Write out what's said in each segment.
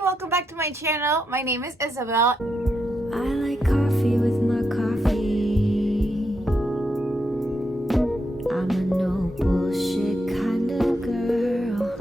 Hi, welcome back to my channel. My name is Isabel. I like coffee with my coffee. I'm a no bullshit kind of girl.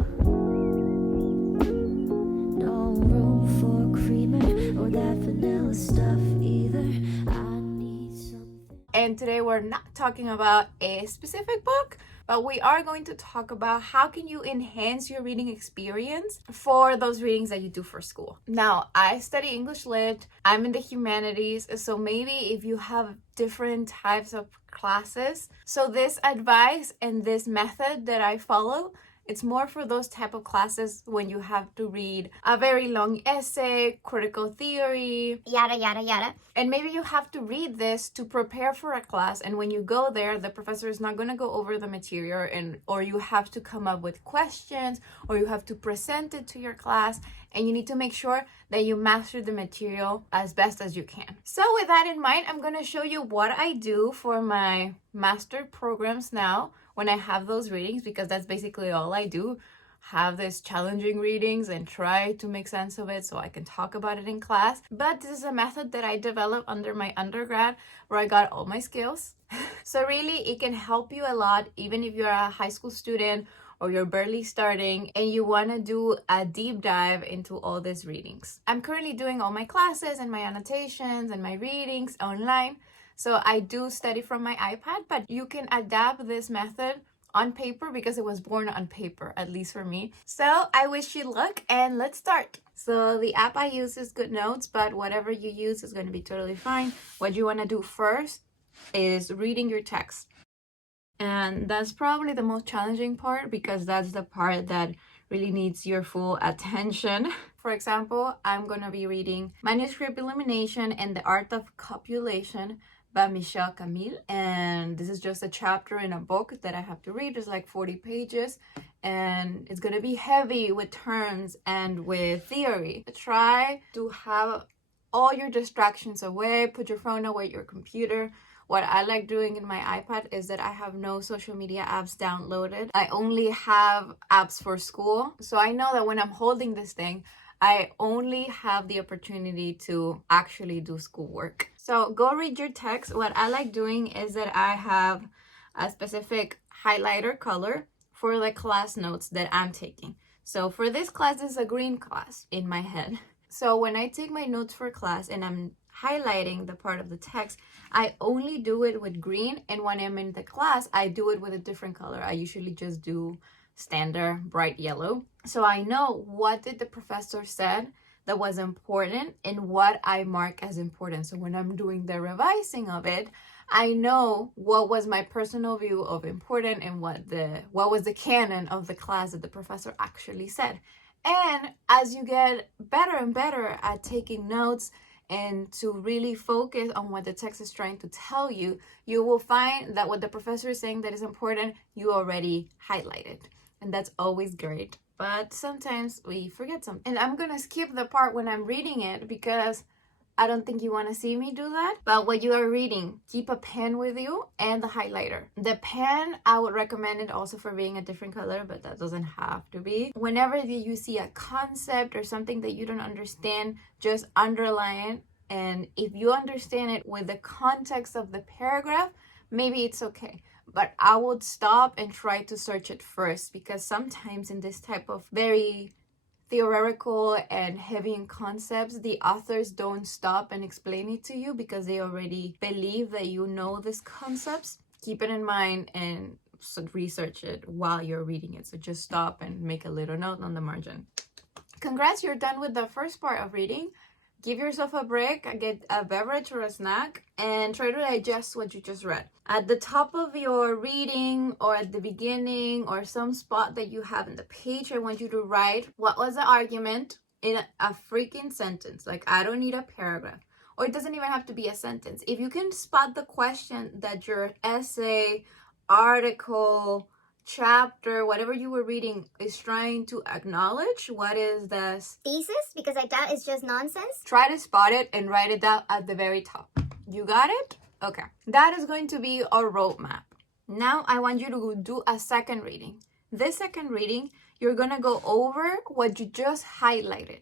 No room for creamer or that vanilla stuff either. I need something. And today we're not talking about a specific book, but we are going to talk about how can you enhance your reading experience for those readings that you do for school. Now, I study English Lit. I'm in the humanities, so maybe if you have different types of classes. So this advice and this method that I follow, it's more for those type of classes when you have to read a very long essay, critical theory, yada, yada, yada. And maybe you have to read this to prepare for a class. And when you go there, the professor is not going to go over the material or you have to come up with questions or you have to present it to your class. And you need to make sure that you master the material as best as you can. So with that in mind, I'm going to show you what I do for my master programs now when I have those readings, because that's basically all I do. Have these challenging readings and try to make sense of it so I can talk about it in class. But this is a method that I developed under my undergrad where I got all my skills. So really it can help you a lot, even if you're a high school student or you're barely starting and you want to do a deep dive into all these readings. I'm currently doing all my classes and my annotations and my readings online. So I do study from my iPad, but you can adapt this method on paper because it was born on paper, at least for me. So I wish you luck and let's start. So the app I use is GoodNotes, but whatever you use is going to be totally fine. What you want to do first is reading your text. And that's probably the most challenging part because that's the part that really needs your full attention. For example, I'm going to be reading Manuscript Illumination and the Art of Copulation by Michel Camille, and this is just a chapter in a book that I have to read. It's like 40 pages and it's going to be heavy with terms and with theory. Try to have all your distractions away, put your phone away, your computer. What I like doing in my iPad is that I have no social media apps downloaded. I only have apps for school. So I know that when I'm holding this thing, I only have the opportunity to actually do schoolwork. So go read your text. What I like doing is that I have a specific highlighter color for the class notes that I'm taking. So for this class, it's a green class in my head. So when I take my notes for class and I'm highlighting the part of the text, I only do it with green. And when I'm in the class, I do it with a different color. I usually just do standard bright yellow. So I know what did the professor said that was important and what I mark as important. So when I'm doing the revising of it, I know what was my personal view of important and what was the canon of the class that the professor actually said. And as you get better and better at taking notes and to really focus on what the text is trying to tell you, you will find that what the professor is saying that is important, you already highlighted. And that's always great. But sometimes we forget something. And I'm going to skip the part when I'm reading it because I don't think you want to see me do that. But when you are reading, keep a pen with you and the highlighter. The pen, I would recommend it also for being a different color, but that doesn't have to be. Whenever you see a concept or something that you don't understand, just underline it. And if you understand it with the context of the paragraph, maybe it's okay. But I would stop and try to search it first, because sometimes in this type of very theoretical and heavy in concepts, the authors don't stop and explain it to you because they already believe that you know these concepts. Keep it in mind and research it while you're reading it. So just stop and make a little note on the margin. Congrats, you're done with the first part of reading. Give yourself a break, get a beverage or a snack, and try to digest what you just read. At the top of your reading or at the beginning or some spot that you have in the page, I want you to write what was the argument in a freaking sentence. Like, I don't need a paragraph. Or it doesn't even have to be a sentence. If you can spot the question that your essay, article, chapter, whatever you were reading is trying to acknowledge, what is the thesis, because I doubt it's just nonsense. Try to spot it and write it down at the very top. You got it? Okay. That is going to be our roadmap. Now I want you to do a second reading. This second reading, you're going to go over what you just highlighted.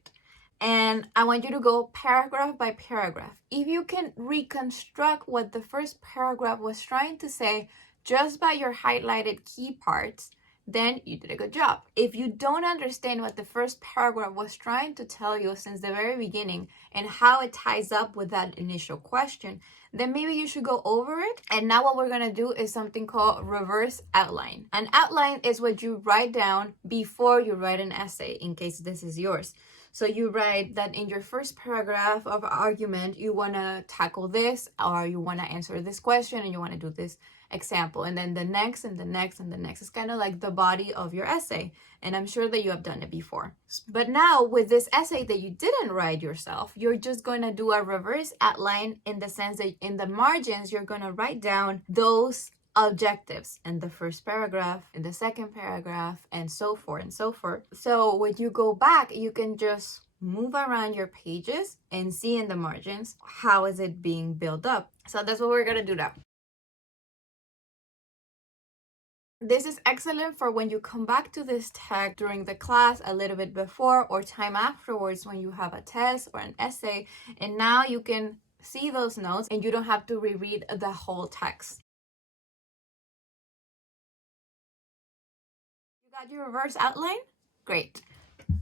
And I want you to go paragraph by paragraph. If you can reconstruct what the first paragraph was trying to say just by your highlighted key parts, then you did a good job. If you don't understand what the first paragraph was trying to tell you since the very beginning and how it ties up with that initial question, then maybe you should go over it. And now what we're going to do is something called reverse outline. An outline is what you write down before you write an essay, in case this is yours. So you write that in your first paragraph of argument, you want to tackle this, or you want to answer this question, and you want to do this example. And then the next and the next and the next. It's kind of like the body of your essay. And I'm sure that you have done it before. But now with this essay that you didn't write yourself, you're just going to do a reverse outline in the sense that in the margins, you're going to write down those objectives in the first paragraph, in the second paragraph, and so forth and so forth. So when you go back, you can just move around your pages and see in the margins how is it being built up. So that's what we're going to do now. This is excellent for when you come back to this text during the class a little bit before or time afterwards when you have a test or an essay, and now you can see those notes and you don't have to reread the whole text. Got your reverse outline? Great.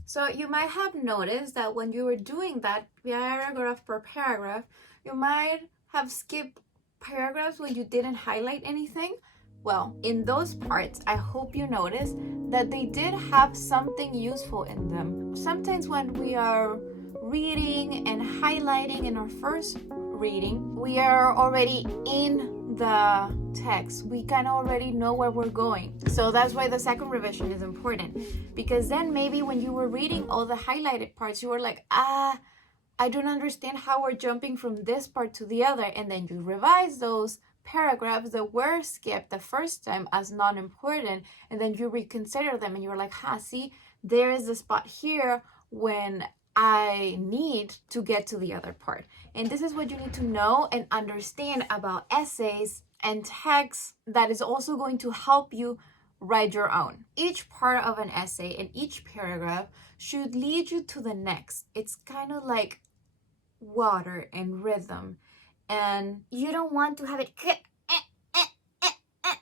So you might have noticed that when you were doing that paragraph per paragraph, you might have skipped paragraphs when you didn't highlight anything. Well, in those parts, I hope you noticed that they did have something useful in them. Sometimes when we are reading and highlighting in our first reading, we are already in the text. We can already know where we're going. So that's why the second revision is important, because then maybe when you were reading all the highlighted parts, you were like, I don't understand how we're jumping from this part to the other. And then you revise those paragraphs that were skipped the first time as not important, and then you reconsider them and you're like, see, there is a spot here when I need to get to the other part. And this is what you need to know and understand about essays and texts that is also going to help you write your own. Each part of an essay and each paragraph should lead you to the next. It's kind of like water and rhythm. And You don't want to have it.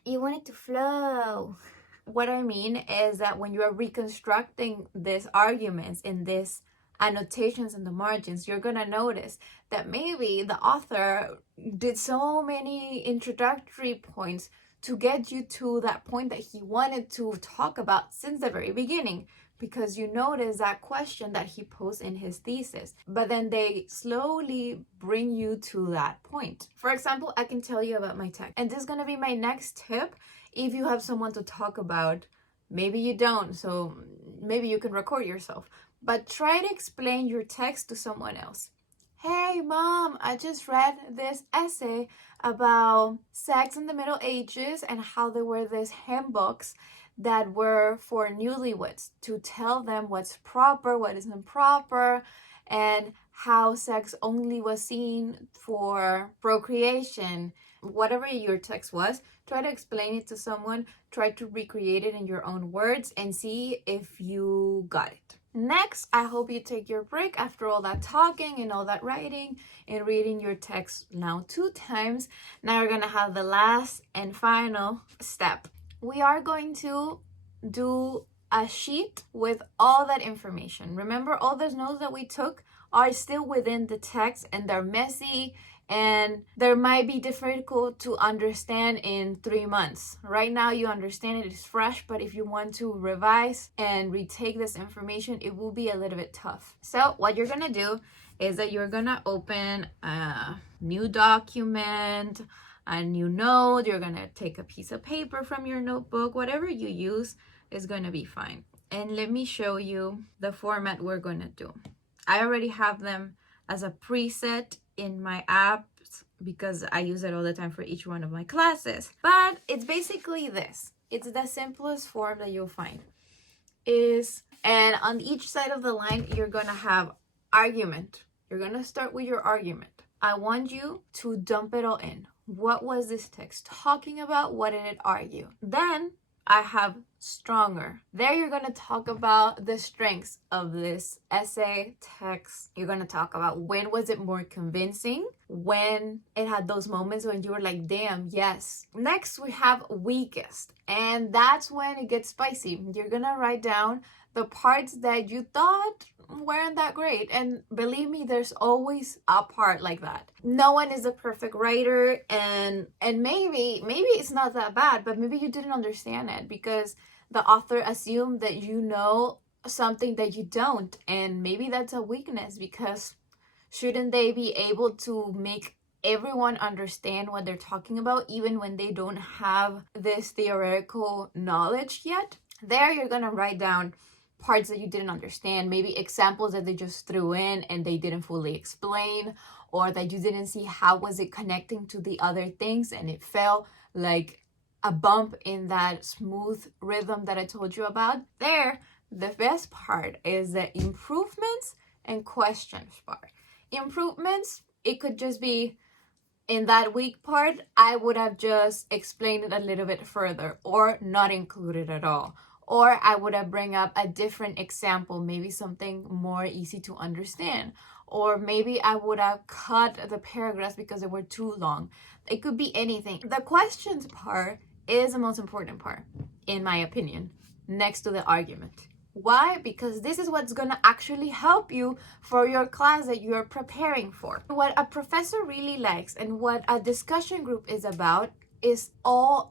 You want it to flow. What I mean is that when you are reconstructing these arguments in these annotations in the margins, you're going to notice that maybe the author did so many introductory points to get you to that point that he wanted to talk about since the very beginning, because you notice that question that he posed in his thesis, but then they slowly bring you to that point. For example, I can tell you about my text, and this is going to be my next tip. If you have someone to talk about, maybe you don't, so maybe you can record yourself, but try to explain your text to someone else. Hey mom, I just read this essay about sex in the Middle Ages and how there were these handbooks that were for newlyweds to tell them what's proper, what is improper, and how sex only was seen for procreation. Whatever your text was, try to explain it to someone, try to recreate it in your own words and see if you got it. Next, I hope you take your break after all that talking and all that writing and reading your text now 2 times. Now we're gonna have the last and final step. We are going to do a sheet with all that information. Remember, all those notes that we took are still within the text and they're messy and they might be difficult to understand in 3 months. Right now you understand it is fresh, but if you want to revise and retake this information, it will be a little bit tough. So what you're gonna do is that you're gonna open a new document, a new note. You're gonna take a piece of paper from your notebook, whatever you use is gonna be fine. And let me show you the format we're gonna do. I already have them as a preset in my apps because I use it all the time for each one of my classes. But it's basically this. It's the simplest form that you'll find. And on each side of the line, you're gonna have argument. You're gonna start with your argument. I want you to dump it all in. What was this text talking about? What did it argue? Then I have stronger. There you're going to talk about the strengths of this essay text. You're going to talk about when was it more convincing, when it had those moments when you were like, damn, yes. Next we have weakest, and that's when it gets spicy. You're going to write down the parts that you thought weren't that great, and believe me, there's always a part like that. No one is a perfect writer, and maybe it's not that bad, but maybe you didn't understand it because the author assumed that you know something that you don't, and maybe that's a weakness, because shouldn't they be able to make everyone understand what they're talking about even when they don't have this theoretical knowledge yet? There you're gonna write down parts that you didn't understand, maybe examples that they just threw in and they didn't fully explain, or that you didn't see how was it connecting to the other things and it felt like a bump in that smooth rhythm that I told you about. There, the best part is the improvements and questions part. Improvements, it could just be in that weak part, I would have just explained it a little bit further or not included at all. Or I would have bring up a different example, maybe something more easy to understand. Or maybe I would have cut the paragraphs because they were too long. It could be anything. The questions part is the most important part, in my opinion, next to the argument. Why? Because this is what's going to actually help you for your class that you're preparing for. What a professor really likes and what a discussion group is about it's all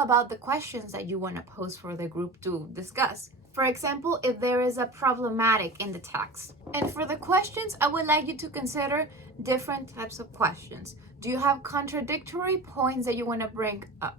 about the questions that you want to pose for the group to discuss. For example, if there is a problematic in the text. And for the questions, I would like you to consider different types of questions. Do you have contradictory points that you want to bring up?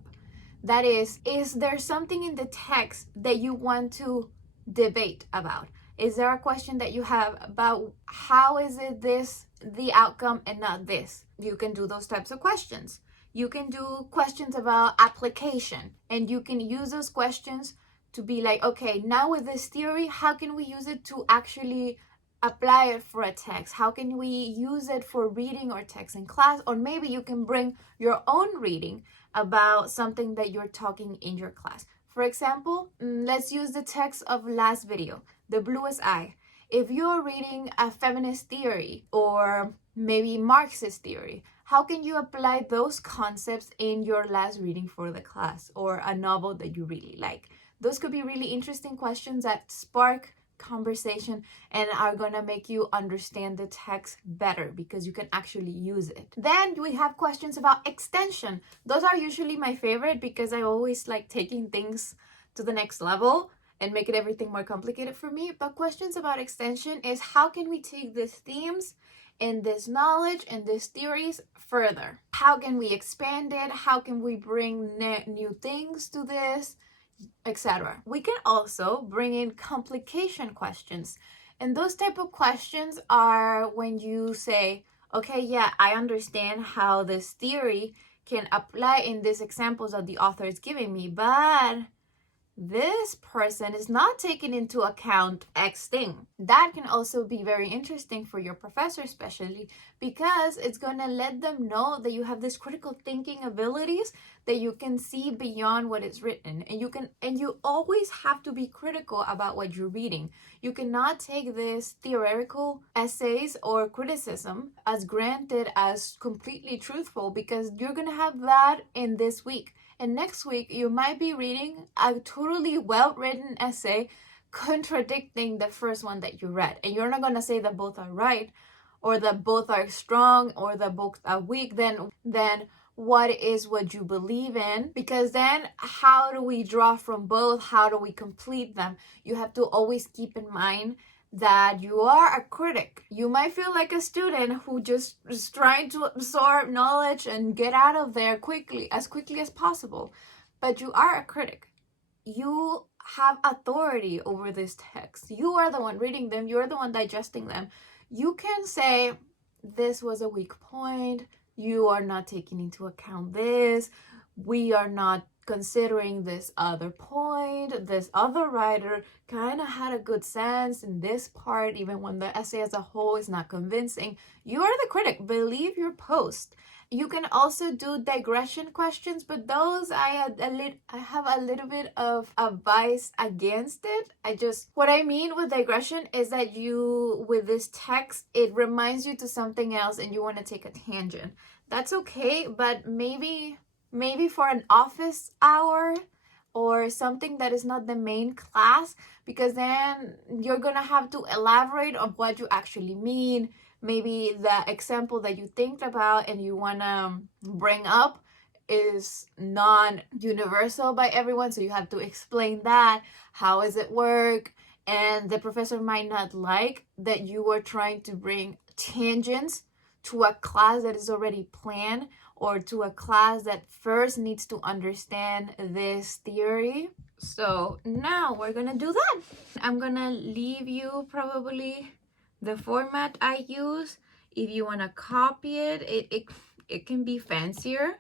That is there something in the text that you want to debate about? Is there a question that you have about how is it this the outcome and not this? You can do those types of questions. You can do questions about application, and you can use those questions to be like, okay, now with this theory, how can we use it to actually apply it for a text? How can we use it for reading our text in class? Or maybe you can bring your own reading about something that you're talking in your class. For example, let's use the text of last video, The Bluest Eye. If you're reading a feminist theory or maybe Marxist theory, how can you apply those concepts in your last reading for the class or a novel that you really like? Those could be really interesting questions that spark conversation and are gonna make you understand the text better because you can actually use it. Then we have questions about extension. Those are usually my favorite because I always like taking things to the next level and making everything more complicated for me. But questions about extension is how can we take these themes and this knowledge and these theories further? How can we expand it? How can we bring new things to this, etc.? We can also bring in complication questions. And those type of questions are when you say, okay, yeah, I understand how this theory can apply in these examples that the author is giving me, but this person is not taking into account X thing. That can also be very interesting for your professor, especially because it's going to let them know that you have this critical thinking abilities, that you can see beyond what is written, and you always have to be critical about what you're reading. You cannot take this theoretical essays or criticism as granted as completely truthful, because you're going to have that in this week. And next week, you might be reading a totally well-written essay contradicting the first one that you read. And you're not going to say that both are right, or that both are strong, or that both are weak. Then what is what you believe in? Because then how do we draw from both? How do we complete them? You have to always keep in mind that you are a critic. You might feel like a student who just is trying to absorb knowledge and get out of there as quickly as possible. But you are a critic. You have authority over this text. You are the one reading them. You're the one digesting them. You can say, this was a weak point. You are not taking into account this. We are not considering this other point, this other writer kind of had a good sense in this part, even when the essay as a whole is not convincing. You are the critic. Believe your post. You can also do digression questions, but those I have a little bit of advice against it. What I mean with digression is that you, with this text, it reminds you to something else and you want to take a tangent. That's okay, but maybe for an office hour or something that is not the main class, because then you're gonna have to elaborate on what you actually mean. Maybe the example that you think about and you want to bring up is non-universal by everyone, so you have to explain that. How does it work? And the professor might not like that you are trying to bring tangents to a class that is already planned, or to a class that first needs to understand this theory. So now we're gonna do that. I'm gonna leave you probably the format I use. If you want to copy it can be fancier.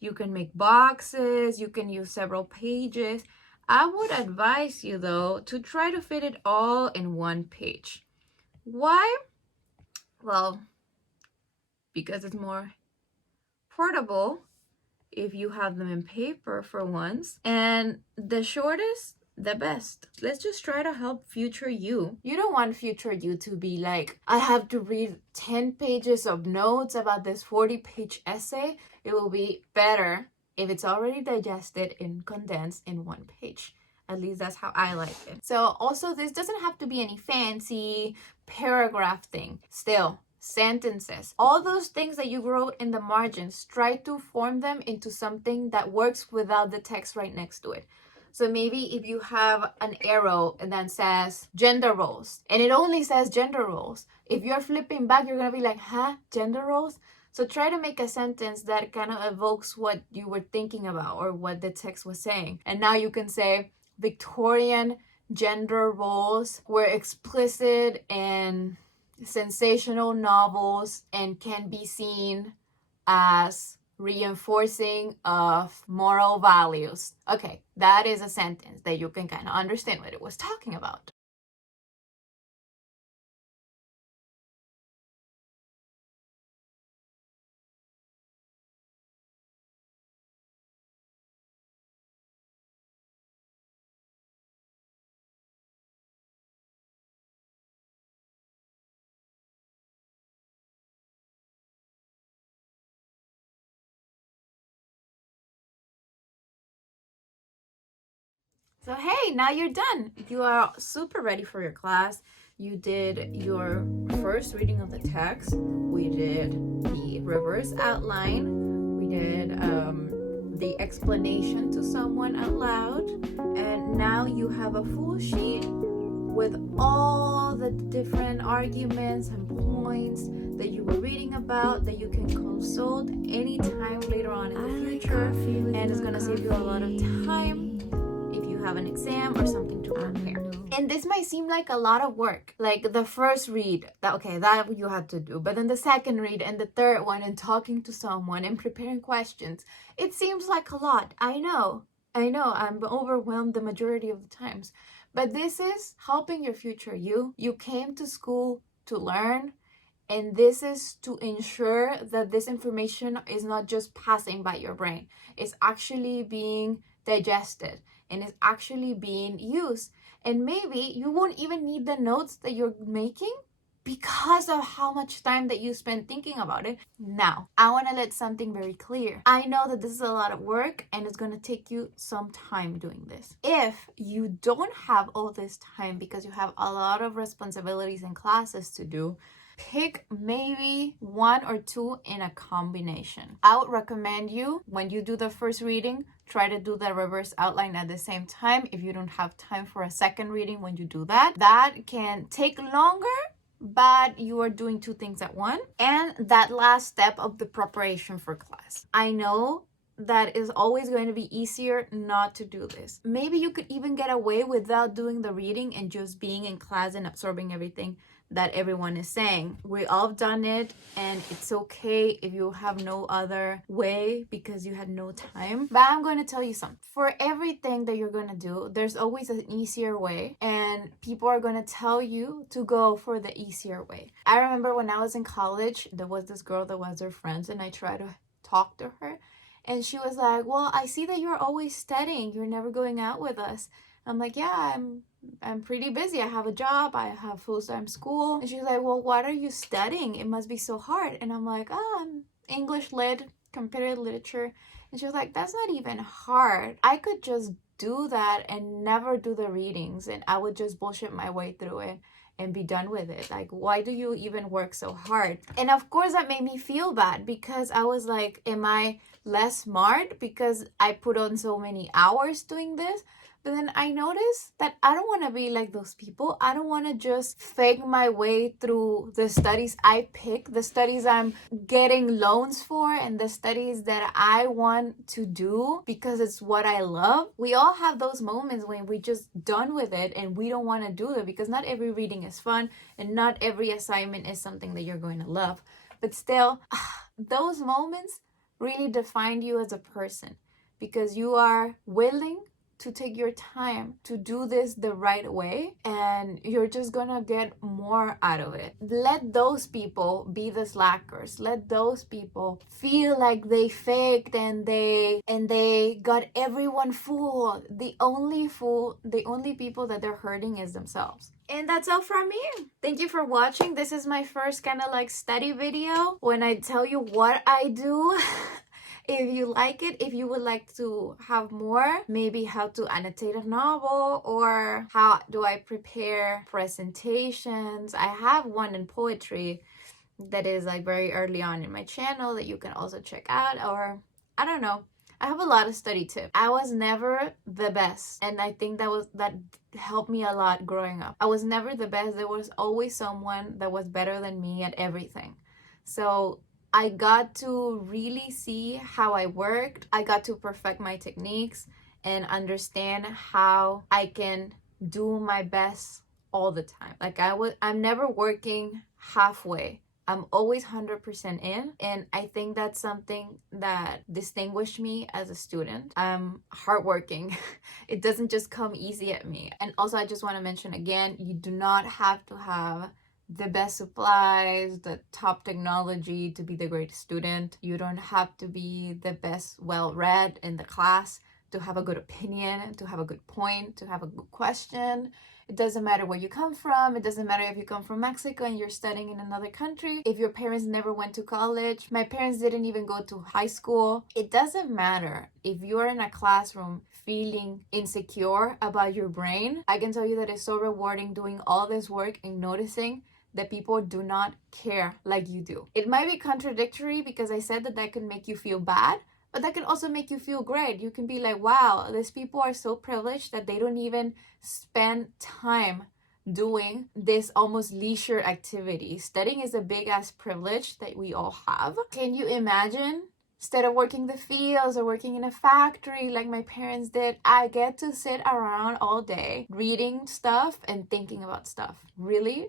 You can make boxes, you can use several pages. I would advise you though to try to fit it all in one page. Why? Well, because it's more portable if you have them in paper for once, and the shortest the best. Let's just try to help future you. You don't want future you to be like, I have to read 10 pages of notes about this 40-page essay. It will be better if it's already digested and condensed in one page. At least that's how I like it. So also, this doesn't have to be any fancy paragraph thing. Still, sentences, all those things that you wrote in the margins, try to form them into something that works without the text right next to it. So maybe if you have an arrow and then says gender roles, and it only says gender roles, if you're flipping back, you're gonna be like, huh, gender roles? So try to make a sentence that kind of evokes what you were thinking about or what the text was saying. And now you can say Victorian gender roles were explicit in sensational novels and can be seen as reinforcing of moral values. Okay, that is a sentence that you can kind of understand what it was talking about. So hey, now you're done. You are super ready for your class. You did your first reading of the text. We did the reverse outline. We did the explanation to someone out loud. And now you have a full sheet with all the different arguments and points that you were reading about that you can consult anytime later on in the future. And it's gonna save you a lot of time if you have an exam or something to prepare. And this might seem like a lot of work, like the first read, that you have to do, but then the second read and the third one and talking to someone and preparing questions. It seems like a lot. I know, I'm overwhelmed the majority of the times, but this is helping your future you. You came to school to learn, and this is to ensure that this information is not just passing by your brain. It's actually being digested and is actually being used. And maybe you won't even need the notes that you're making because of how much time that you spend thinking about it. Now, I want to let something very clear. I know that this is a lot of work and it's going to take you some time doing this. If you don't have all this time because you have a lot of responsibilities and classes to do, pick maybe one or two in a combination. I would recommend you, when you do the first reading, try to do the reverse outline at the same time. If you don't have time for a second reading when you do that, that can take longer, but you are doing two things at once. And that last step of the preparation for class. I know that is always going to be easier not to do this. Maybe you could even get away without doing the reading and just being in class and absorbing everything that everyone is saying. We all done it, and it's okay if you have no other way because you had no time. But I'm going to tell you something. For everything that you're going to do, there's always an easier way, and people are going to tell you to go for the easier way. I remember when I was in college, there was this girl that was her friends, and I tried to talk to her, and she was like, well, I see that you're always studying, you're never going out with us. I'm like, yeah, I'm pretty busy. I have a job, I have full-time school. And she's like, well, what are you studying? It must be so hard. And I'm like, oh, I'm English lit, comparative literature. And she was like, that's not even hard. I could just do that and never do the readings, and I would just bullshit my way through it and be done with it. Like, why do you even work so hard? And of course that made me feel bad, because I was like, am I less smart because I put on so many hours doing this? But then I noticed that I don't want to be like those people. I don't want to just fake my way through the studies I pick, the studies I'm getting loans for, and the studies that I want to do because it's what I love. We all have those moments when we just done with it and we don't want to do it, because not every reading is fun and not every assignment is something that you're going to love. But still, those moments really define you as a person, because you are willing to take your time to do this the right way, and you're just gonna get more out of it. Let those people be the slackers. Let those people feel like they faked and they got everyone fooled. The only people that they're hurting is themselves. And that's all from me. Thank you for watching. This is my first kind of like study video when I tell you what I do. If you like it, if you would like to have more, maybe how to annotate a novel, or how do I prepare presentations. I have one in poetry that is like very early on in my channel that you can also check out, or I don't know. I have a lot of study tips. I was never the best, and I think that helped me a lot growing up. I was never the best. There was always someone that was better than me at everything. So I got to really see how I worked. I got to perfect my techniques and understand how I can do my best all the time. Like I'm never working halfway. I'm always 100% in, and I think that's something that distinguished me as a student. I'm hardworking. It doesn't just come easy at me. And also, I just want to mention again, you do not have to have the best supplies, the top technology to be the greatest student. You don't have to be the best well-read in the class to have a good opinion, to have a good point, to have a good question. It doesn't matter where you come from. It doesn't matter if you come from Mexico and you're studying in another country. If your parents never went to college. My parents didn't even go to high school. It doesn't matter if you're in a classroom feeling insecure about your brain. I can tell you that it's so rewarding doing all this work and noticing that people do not care like you do. It might be contradictory because I said that can make you feel bad, but that can also make you feel great. You can be like, wow, these people are so privileged that they don't even spend time doing this almost leisure activity. Studying is a big ass privilege that we all have. Can you imagine? Instead of working the fields or working in a factory like my parents did, I get to sit around all day reading stuff and thinking about stuff. Really?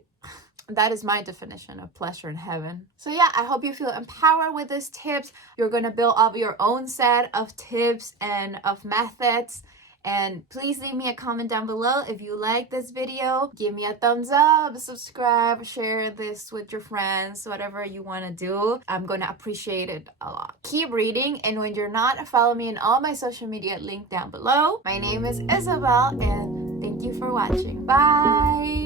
That is my definition of pleasure in heaven. So yeah, I hope you feel empowered with these tips. You're gonna build up your own set of tips and of methods. And please leave me a comment down below if you like this video. Give me a thumbs up, subscribe, share this with your friends, whatever you want to do. I'm gonna appreciate it a lot. Keep reading, and when you're not, follow me in all my social media, link down below. My name is Isabel, and thank you for watching. Bye!